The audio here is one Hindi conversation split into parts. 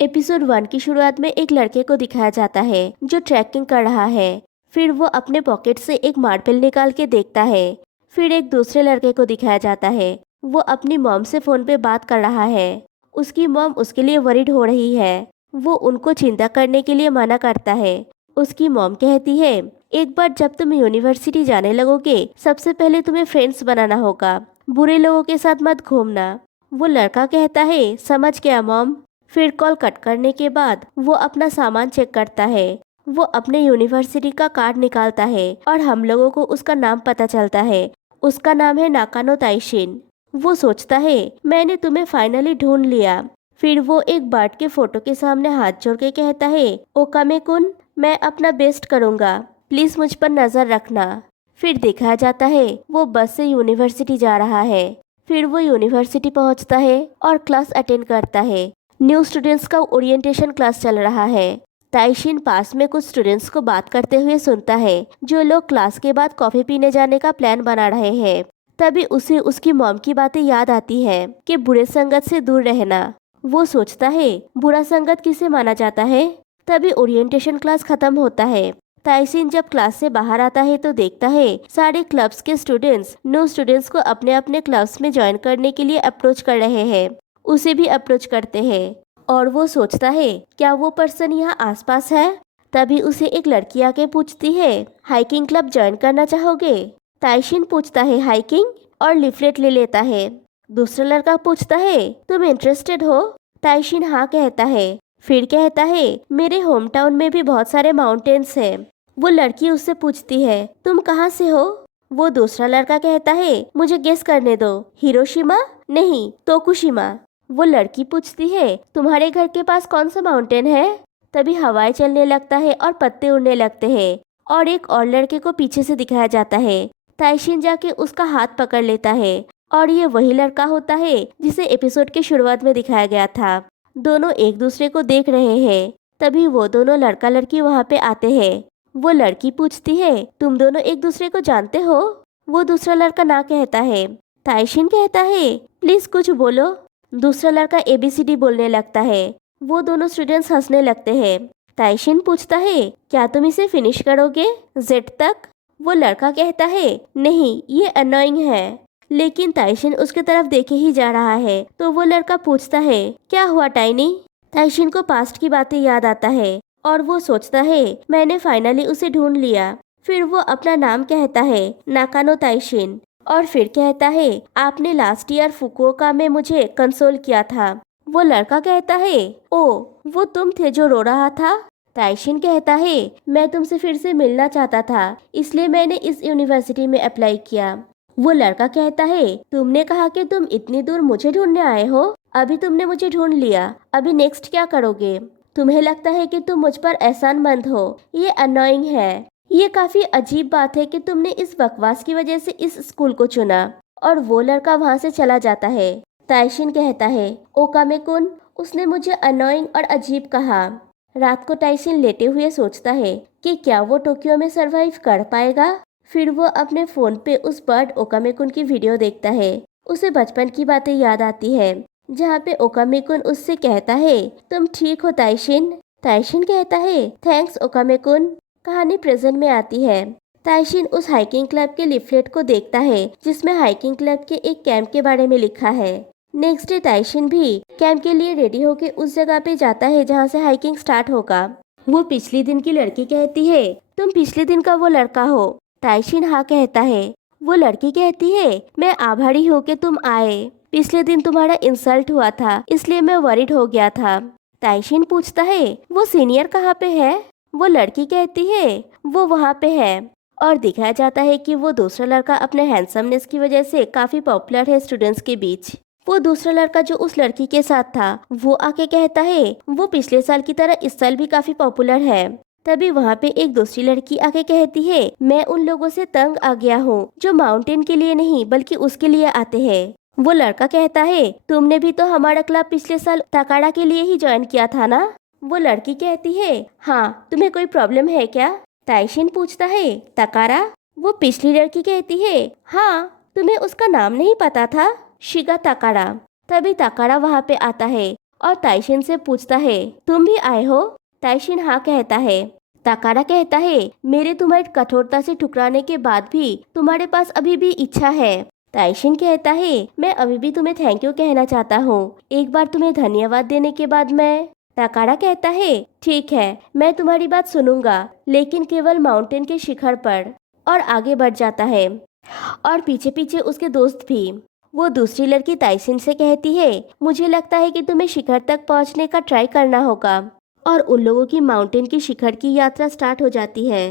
एपिसोड 1 की शुरुआत में एक लड़के को दिखाया जाता है जो ट्रैकिंग कर रहा है। फिर वो अपने पॉकेट से एक मार्बल निकाल के देखता है। फिर एक दूसरे लड़के को दिखाया जाता है, वो अपनी मॉम से फोन पे बात कर रहा है। उसकी मॉम उसके लिए वरीड हो रही है। वो उनको चिंता करने के लिए मना करता है। उसकी मॉम कहती है, एक बार जब तुम यूनिवर्सिटी जाने लगोगे सबसे पहले तुम्हें फ्रेंड्स बनाना होगा, बुरे लोगों के साथ मत घूमना। वो लड़का कहता है, समझ गया मॉम। फिर कॉल कट करने के बाद वो अपना सामान चेक करता है। वो अपने यूनिवर्सिटी का कार्ड निकालता है और हम लोगों को उसका नाम पता चलता है। उसका नाम है नाकानो ताइशिन। वो सोचता है, मैंने तुम्हें फाइनली ढूंढ लिया। फिर वो एक बर्ड के फोटो के सामने हाथ जोड़ के कहता है, ओकामे कुन, मैं अपना बेस्ट करूंगा, प्लीज मुझ पर नजर रखना। फिर दिखाया जाता है वो बस से यूनिवर्सिटी जा रहा है। फिर वो यूनिवर्सिटी पहुंचता है और क्लास अटेंड करता है। न्यू स्टूडेंट्स का ओरिएंटेशन क्लास चल रहा है। ताइशिन पास में कुछ स्टूडेंट्स को बात करते हुए सुनता है, जो लोग क्लास के बाद कॉफी पीने जाने का प्लान बना रहे हैं। तभी उसे उसकी मॉम की बातें याद आती है कि बुरे संगत से दूर रहना। वो सोचता है, बुरा संगत किसे माना जाता है। तभी ओरिएंटेशन क्लास खत्म होता है। ताइशिन जब क्लास से बाहर आता है तो देखता है सारे क्लब्स के स्टूडेंट्स न्यू स्टूडेंट्स को अपने अपने क्लब्स में ज्वाइन करने के लिए अप्रोच कर रहे हैं। उसे भी अप्रोच करते हैं और वो सोचता है, क्या वो पर्सन यहाँ आसपास है। तभी उसे एक लड़की आके पूछती है, हाइकिंग क्लब ज्वाइन करना चाहोगे। ताइशिन पूछता है, हाइकिंग, और लिफलेट ले लेता है। दूसरा लड़का पूछता है, तुम इंटरेस्टेड हो। ताइशिन हाँ कहता है। फिर कहता है, मेरे होम टाउन में भी बहुत सारे माउंटेन्स हैं। वो लड़की उससे पूछती है, तुम कहाँ से हो। वो दूसरा लड़का कहता है, मुझे गेस करने दो, हिरोशिमा, नहीं तोकुशिमा। वो लड़की पूछती है, तुम्हारे घर के पास कौन सा माउंटेन है। तभी हवाएं चलने लगता है और पत्ते उड़ने लगते हैं और एक और लड़के को पीछे से दिखाया जाता है। ताइशिन जाके उसका हाथ पकड़ लेता है और ये वही लड़का होता है जिसे एपिसोड के शुरुआत में दिखाया गया था। दोनों एक दूसरे को देख रहे हैं। तभी वो दोनों लड़का लड़की वहाँ पे आते हैं। वो लड़की पूछती है, तुम दोनों एक दूसरे को जानते हो। वो दूसरा लड़का ना कहता है। ताइशिन कहता है, प्लीज कुछ बोलो। दूसरा लड़का एबीसीडी बोलने लगता है। वो दोनों स्टूडेंट्स हंसने लगते हैं। ताइशिन पूछता है, क्या तुम इसे फिनिश करोगे जेड तक। वो लड़का कहता है, नहीं ये अनोइंग है। लेकिन ताइशिन उसके तरफ देखे ही जा रहा है तो वो लड़का पूछता है, क्या हुआ टाइनी। ताइशिन को पास्ट की बातें याद आता है और वो सोचता है, मैंने फाइनली उसे ढूंढ लिया। फिर वो अपना नाम कहता है, नाकानो ताइशिन। और फिर कहता है, आपने लास्ट ईयर फुकुओका में मुझे कंसोल किया था। वो लड़का कहता है, ओ वो तुम थे जो रो रहा था। ताइशिन कहता है, मैं तुमसे फिर से मिलना चाहता था, इसलिए मैंने इस यूनिवर्सिटी में अप्लाई किया। वो लड़का कहता है, तुमने कहा कि तुम इतनी दूर मुझे ढूंढने आए हो। अभी तुमने मुझे ढूंढ लिया, अभी नेक्स्ट क्या करोगे। तुम्हें लगता है कि तुम मुझ पर एहसानमंद हो, ये अनोइंग है। ये काफी अजीब बात है कि तुमने इस बकवास की वजह से इस स्कूल को चुना। और वो लड़का वहाँ से चला जाता है। ताइशिन कहता है, ओकामे कुन, उसने मुझे अनोइंग और अजीब कहा। रात को ताइशिन लेटे हुए सोचता है कि क्या वो टोक्यो में सरवाइव कर पाएगा। फिर वो अपने फोन पे उस बर्ड ओकामे कुन की वीडियो देखता है। उसे बचपन की बातें याद आती है, जहाँ पे ओकामे कुन उससे कहता है, तुम ठीक हो ताइशिन। ताइशिन कहता है, थैंक्स ओकामे कुन। कहानी प्रेजेंट में आती है। ताइशिन उस हाइकिंग क्लब के लिफलेट को देखता है जिसमें हाइकिंग क्लब के एक कैंप के बारे में लिखा है। नेक्स्ट डे ताइशिन भी कैंप के लिए रेडी होके उस जगह पे जाता है जहाँ से हाइकिंग स्टार्ट होगा। वो पिछले दिन की लड़की कहती है, तुम पिछले दिन का वो लड़का हो। ताइशिन हाँ कहता है। वो लड़की कहती है, मैं आभारी हूँ कि तुम आए। पिछले दिन तुम्हारा इंसल्ट हुआ था इसलिए मैं वरीड हो गया था। ताइशिन पूछता है, वो सीनियर कहाँ पे है। वो लड़की कहती है, वो वहाँ पे है। और दिखाया जाता है कि वो दूसरा लड़का अपने हैंडसमनेस की वजह से काफी पॉपुलर है स्टूडेंट्स के बीच। वो दूसरा लड़का जो उस लड़की के साथ था वो आके कहता है, वो पिछले साल की तरह इस साल भी काफी पॉपुलर है। तभी वहाँ पे एक दूसरी लड़की आके कहती है, मैं उन लोगों से तंग आ गया हूँ जो माउंटेन के लिए नहीं बल्कि उसके लिए आते हैं। वो लड़का कहता है, तुमने भी तो हमारा क्लब पिछले साल तकाड़ा के लिए ही ज्वाइन किया था ना। वो लड़की कहती है, हाँ तुम्हें कोई प्रॉब्लम है क्या। ताइशिन पूछता है, तकारा। वो पिछली लड़की कहती है, हाँ तुम्हें उसका नाम नहीं पता था, शिगा तकाड़ा। तभी तकाड़ा वहाँ पे आता है और ताइशिन से पूछता है तुम भी आए हो। ताइशिन हाँ कहता है। ताकारा कहता है मेरे तुम्हारी कठोरता से ठुकराने के बाद भी तुम्हारे पास अभी भी इच्छा है। ताइशिन कहता है मैं अभी भी तुम्हें थैंक यू कहना चाहता हूँ। एक बार तुम्हें धन्यवाद देने के बाद मैं। ताकारा कहता है ठीक है, मैं तुम्हारी बात सुनूंगा, लेकिन केवल माउंटेन के शिखर पर। और आगे बढ़ जाता है और पीछे पीछे उसके दोस्त भी। वो दूसरी लड़की ताइसिन से कहती है मुझे लगता है कि तुम्हें शिखर तक पहुंचने का ट्राई करना होगा। और उन लोगों की माउंटेन की शिखर की यात्रा स्टार्ट हो जाती है।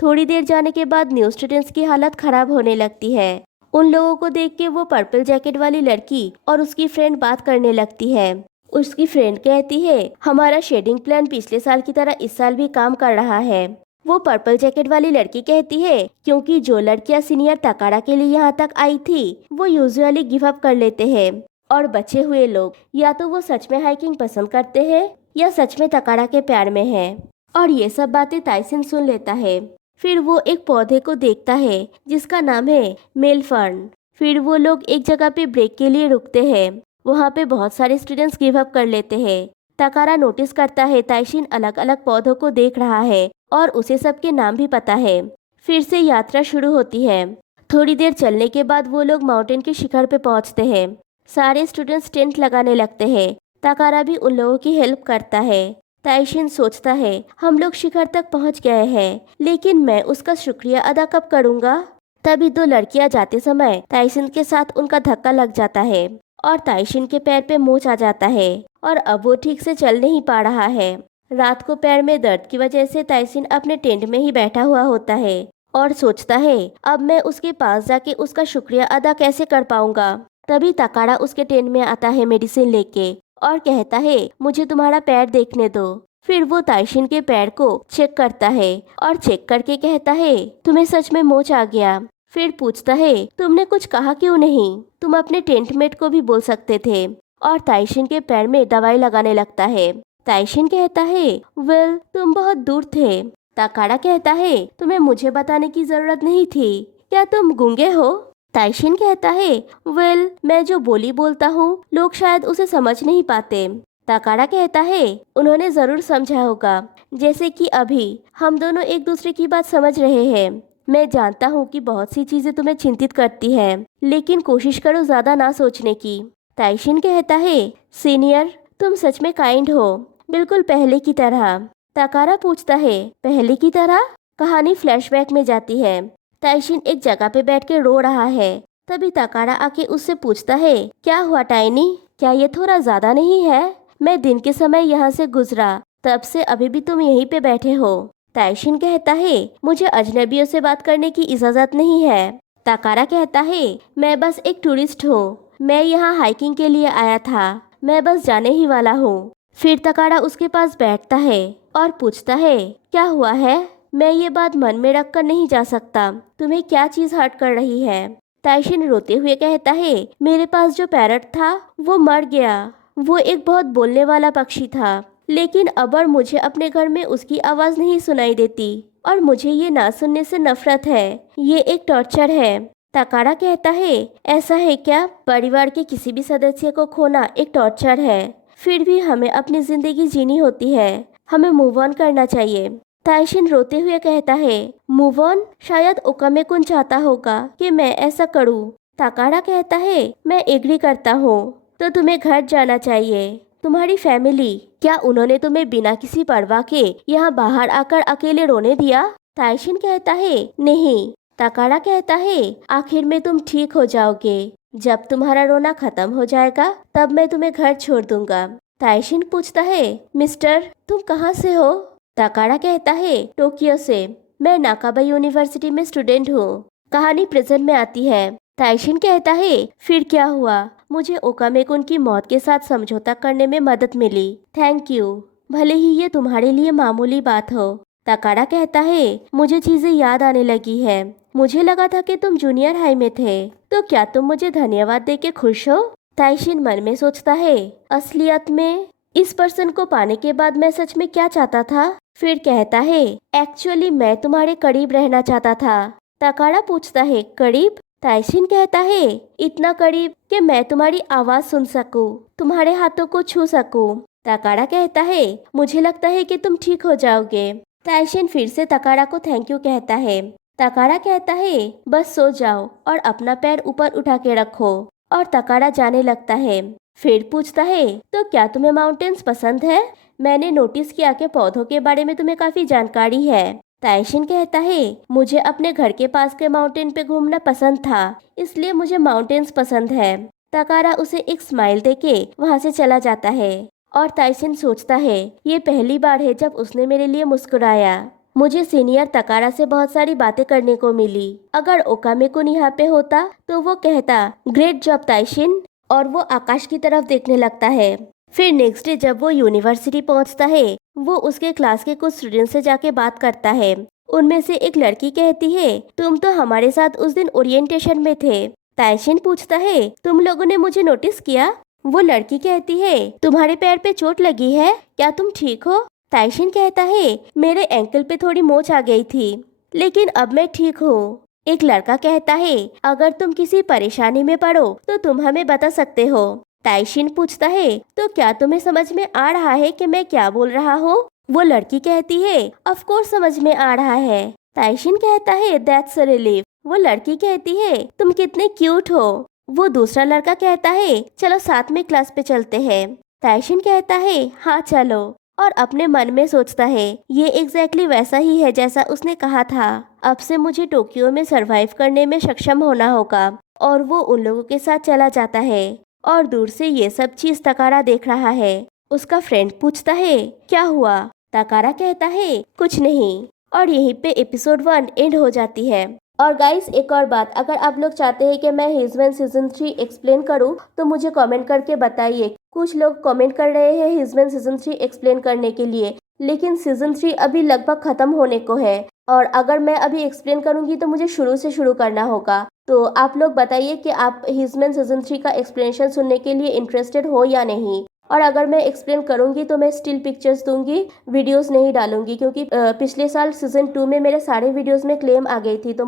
थोड़ी देर जाने के बाद न्यू स्टूडेंट्स की हालत खराब होने लगती है। उन लोगों को देख के वो पर्पल जैकेट वाली लड़की और उसकी फ्रेंड बात करने लगती है। उसकी फ्रेंड कहती है हमारा शेडिंग प्लान पिछले साल की तरह इस साल भी काम कर रहा है। वो पर्पल जैकेट वाली लड़की कहती है क्योंकि जो लड़कियां सीनियर तकाड़ा के लिए यहाँ तक आई थी वो यूजुअली गिव अप कर लेते हैं, और बचे हुए लोग या तो वो सच में हाइकिंग पसंद करते हैं या सच में तकाड़ा के प्यार में है। और ये सब बातें ताइसिन सुन लेता है। फिर वो एक पौधे को देखता है जिसका नाम है मेलफर्न। फिर वो लोग एक जगह पे ब्रेक के लिए रुकते हैं। वहाँ पे बहुत सारे स्टूडेंट्स गिव अप कर लेते हैं। तकारा नोटिस करता है ताइशिन अलग अलग पौधों को देख रहा है और उसे सबके नाम भी पता है। फिर से यात्रा शुरू होती है। थोड़ी देर चलने के बाद वो लोग माउंटेन के शिखर पे पहुंचते हैं। सारे स्टूडेंट्स टेंट लगाने लगते हैं। तकारा भी उन लोगों की हेल्प करता है। ताइशिन सोचता है हम लोग शिखर तक पहुंच गए हैं, लेकिन मैं उसका शुक्रिया अदा कब करूंगा। तभी दो लड़कियां जाते समय ताइशिन के साथ उनका धक्का लग जाता है और ताइशिन के पैर पे मोच आ जाता है और अब वो ठीक से चल नहीं पा रहा है। रात को पैर में दर्द की वजह से ताइशिन अपने टेंट में ही बैठा हुआ होता है और सोचता है अब मैं उसके पास जाके उसका शुक्रिया अदा कैसे कर पाऊंगा। तभी तकाड़ा उसके टेंट में आता है मेडिसिन लेके और कहता है मुझे तुम्हारा पैर देखने दो। फिर वो ताइशिन के पैर को चेक करता है और चेक करके कहता है तुम्हें सच में मोच आ गया। फिर पूछता है तुमने कुछ कहा क्यों नहीं, तुम अपने टेंट मेट को भी बोल सकते थे। और ताइशिन के पैर में दवाई लगाने लगता है। ताइशिन कहता है वेल तुम बहुत दूर थे। तकाड़ा कहता है तुम्हें मुझे बताने की जरूरत नहीं थी, क्या तुम गूंगे हो। ताइशिन कहता है वेल मैं जो बोली बोलता हूँ लोग शायद उसे समझ नहीं पाते। तकाड़ा कहता है उन्होंने जरूर समझा होगा, जैसे कि अभी हम दोनों एक दूसरे की बात समझ रहे हैं। मैं जानता हूँ कि बहुत सी चीजें तुम्हें चिंतित करती हैं, लेकिन कोशिश करो ज्यादा ना सोचने की। ताइशिन कहता है सीनियर तुम सच में काइंड हो, बिल्कुल पहले की तरह। तकारा पूछता है पहले की तरह। कहानी फ्लैशबैक में जाती है। ताइशिन एक जगह पे बैठ के रो रहा है। तभी तकाड़ा आके उससे पूछता है क्या हुआ टाइनी, क्या ये थोड़ा ज्यादा नहीं है। मैं दिन के समय यहाँ से गुजरा, तब से अभी भी तुम यहीं पे बैठे हो। ताइशिन कहता है मुझे अजनबियों से बात करने की इजाजत नहीं है। तकारा कहता है मैं बस एक टूरिस्ट हूँ, मैं यहाँ हाइकिंग के लिए आया था, मैं बस जाने ही वाला हूँ। फिर तकाड़ा उसके पास बैठता है और पूछता है क्या हुआ है। मैं ये बात मन में रख कर नहीं जा सकता, तुम्हें क्या चीज हर्ट कर रही है। ताइशिन रोते हुए कहता है मेरे पास जो पैरट था वो मर गया। वो एक बहुत बोलने वाला पक्षी था, लेकिन अब और मुझे अपने घर में उसकी आवाज नहीं सुनाई देती और मुझे ये ना सुनने से नफरत है। ये एक टॉर्चर है। तकाड़ा कहता है ऐसा है क्या, परिवार के किसी भी सदस्य को खोना एक टॉर्चर है, फिर भी हमें अपनी जिंदगी जीनी होती है, हमें मूव ऑन करना चाहिए। ताइशिन रोते हुए कहता है मूव ऑन, शायद ओकामे कुन चाहता होगा कि मैं ऐसा करूं। तकाड़ा कहता है मैं एग्री करता हूँ, तो तुम्हें घर जाना चाहिए। तुम्हारी फैमिली, क्या उन्होंने तुम्हें बिना किसी परवाह के यहाँ बाहर आकर अकेले रोने दिया। ताइशिन कहता है नहीं। तकाड़ा कहता है आखिर में तुम ठीक हो जाओगे, जब तुम्हारा रोना खत्म हो जाएगा तब मैं तुम्हें घर छोड़ दूंगा। ताइशिन पूछता है मिस्टर तुम कहाँ से हो। तकाड़ा कहता है टोक्यो से, मैं नाकाबा यूनिवर्सिटी में स्टूडेंट हूँ। कहानी प्रेजेंट में आती है। ताइशिन कहता है फिर क्या हुआ, मुझे ओकामे कुन की मौत के साथ समझौता करने में मदद मिली, थैंक यू, भले ही ये तुम्हारे लिए मामूली बात हो। तकाड़ा कहता है मुझे चीजें याद आने लगी है, मुझे लगा था कि तुम जूनियर हाई में थे, तो क्या तुम मुझे धन्यवाद देके खुश हो। ताइशिन मन में सोचता है असलियत में इस पर्सन को पाने के बाद मैं सच में क्या चाहता था। फिर कहता है एक्चुअली मैं तुम्हारे करीब रहना चाहता था। तकाड़ा पूछता है करीब, ताइशिन कहता है, इतना करीब कि मैं तुम्हारी आवाज सुन सकूं, तुम्हारे हाथों को छू सकूं। तकाड़ा कहता है, मुझे लगता है कि तुम ठीक हो जाओगे। ताइशिन फिर से तकाड़ा को थैंक यू कहता है। तकाड़ा कहता है, बस सो जाओ और अपना पैर ऊपर उठा के रखो। और तकाड़ा जाने लगता है। फिर पूछता है, तो क्या तुम्हें माउंटेन्स पसंद है? मैंने नोटिस किया कि पौधों के बारे में तुम्हें काफी जानकारी है। ताइशिन कहता है, मुझे अपने घर के पास के माउंटेन पे घूमना पसंद था, इसलिए मुझे माउंटेन्स पसंद है। तकाड़ा उसे एक स्माइल देके वहाँ से चला जाता है। और ताइशिन सोचता है, ये पहली बार है जब उसने मेरे लिए मुस्कुराया। मुझे सीनियर तकाड़ा से बहुत सारी बातें करने को मिली। अगर ओकामे-कुन यहाँ पे होता तो वो कहता, ग्रेट जॉब ताइशिन, और वो आकाश की तरफ देखने लगता है। फिर नेक्स्ट डे जब वो यूनिवर्सिटी पहुंचता है, वो उसके क्लास के कुछ स्टूडेंट से जाके बात करता है। उनमें से एक लड़की कहती है, तुम तो हमारे साथ उस दिन ओरिएंटेशन में थे। ताइशिन पूछता है, तुम लोगों ने मुझे नोटिस किया? वो लड़की कहती है, तुम्हारे पैर पे चोट लगी है, क्या तुम ठीक हो? ताइशिन कहता है, मेरे एंकल पे थोड़ी मोच आ गई थी, लेकिन अब मैं ठीक हूँ। एक लड़का कहता है, अगर तुम किसी परेशानी में पड़ो तो तुम हमें बता सकते हो। ताइशिन पूछता है, तो क्या तुम्हें समझ में आ रहा है कि मैं क्या बोल रहा हूँ? वो लड़की कहती है, ऑफ कोर्स समझ में आ रहा है। ताइशिन कहता है, दैट्स अ रिलीफ। वो लड़की कहती है, तुम कितने क्यूट हो। वो दूसरा लड़का कहता है, चलो साथ में क्लास पे चलते हैं। ताइशिन कहता है, हाँ चलो, और अपने मन में सोचता है, ये एग्जैक्टली वैसा ही है जैसा उसने कहा था। अब से मुझे टोक्यो में सरवाइव करने में सक्षम होना होगा। और वो उन लोगों के साथ चला जाता है। और दूर से ये सब चीज तकाड़ा देख रहा है। उसका फ्रेंड पूछता है, क्या हुआ? तकाड़ा कहता है, कुछ नहीं। और यहीं पे एपिसोड 1 एंड हो जाती है। और गाइस, एक और बात, अगर आप लोग चाहते हैं कि मैं हिजमेन सीजन 3 एक्सप्लेन करूं तो मुझे कमेंट करके बताइए। कुछ लोग कमेंट कर रहे हैं हिजमेन सीजन 3 एक्सप्लेन करने के लिए, लेकिन सीजन 3 अभी लगभग खत्म होने को है। और अगर मैं अभी एक्सप्लेन करूंगी तो मुझे शुरू से शुरू करना होगा। तो आप लोग बताइए कि आप हिजमेन सीजन 3 का एक्सप्लेनेशन सुनने के लिए इंटरेस्टेड हो या नहीं। और अगर मैं एक्सप्लेन करूंगी तो मैं स्टिल पिक्चर्स दूंगी, वीडियोस नहीं डालूंगी, क्योंकि पिछले साल सीजन 2 में मेरे सारे वीडियोस में क्लेम आ गई थी, तो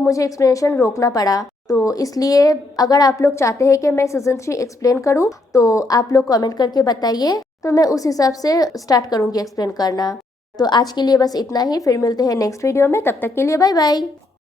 मुझे एक्सप्लेनेशन रोकना पड़ा। तो इसलिए अगर आप लोग चाहते हैं कि मैं सीजन 3 एक्सप्लेन करूं तो आप लोग कमेंट करके बताइए, तो मैं उस हिसाब से स्टार्ट करूंगी एक्सप्लेन करना। तो आज के लिए बस इतना ही, फिर मिलते हैं नेक्स्ट वीडियो में, तब तक के लिए बाय बाय।